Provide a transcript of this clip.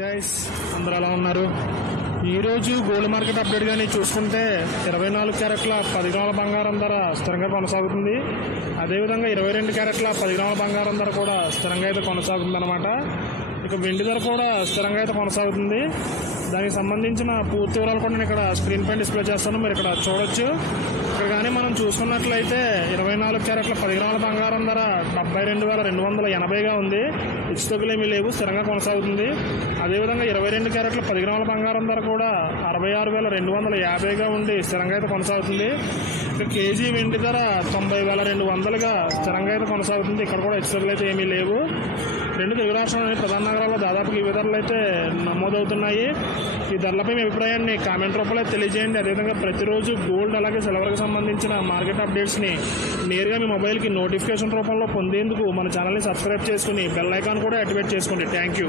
Guys, అందరూ ఎలా ఉన్నారు? ఈరోజు గోల్డ్ మార్కెట్ అప్డేట్ కానీ చూసుకుంటే 24 క్యారెట్ల 10 గ్రాముల బంగారం ధర స్థిరంగా కొనసాగుతుంది. అదేవిధంగా 22 క్యారెట్ల 10 గ్రాముల బంగారం ధర కూడా స్థిరంగా అయితే కొనసాగుతుంది అనమాట. ఇక వెండి ధర కూడా స్థిరంగా అయితే కొనసాగుతుంది. దానికి సంబంధించిన పూర్తి వివరాలు కూడా నేను ఇక్కడ స్క్రీన్ పైన డిస్ప్లే చేస్తాను, మీరు ఇక్కడ చూడొచ్చు. ఇక్కడ కానీ మనం చూసుకున్నట్లయితే 24 క్యారెట్ల 10 గ్రాముల బంగారం ధర 72,280గా ఉంది. హెచ్చుతగ్గులేమీ లేవు, స్థిరంగా కొనసాగుతుంది. అదేవిధంగా 22 క్యారెట్ల 10 గ్రాముల బంగారం ధర కూడా 66,250గా ఉండి స్థిరంగా అయితే కొనసాగుతుంది. ఇక కేజీ వెండి ధర 90,200గా స్థిరంగా అయితే కొనసాగుతుంది. ఇక్కడ కూడా హెచ్చుతగ్గులు అయితే ఏమీ లేవు. రెండు తెలుగు రాష్ట్రాల్లోని ప్రధాన నగరాల్లో దాదాపు ఈ ధరలు అయితే నమోదవుతున్నాయి. ఈ ధరలపై మీ అభిప్రాయాన్ని కామెంట్ రూపంలో తెలియజేయండి. అదేవిధంగా ప్రతిరోజు గోల్డ్ అలాగే సిల్వర్కి సంబంధించిన మార్కెట్ అప్డేట్స్ని నేరుగా మీ మొబైల్కి నోటిఫికేషన్ రూపంలో పొందేందుకు మన ఛానల్ని సబ్స్క్రైబ్ చేసుకుని బెల్ ఐకాన్ కూడా యాక్టివేట్ చేసుకోండి. Thank you.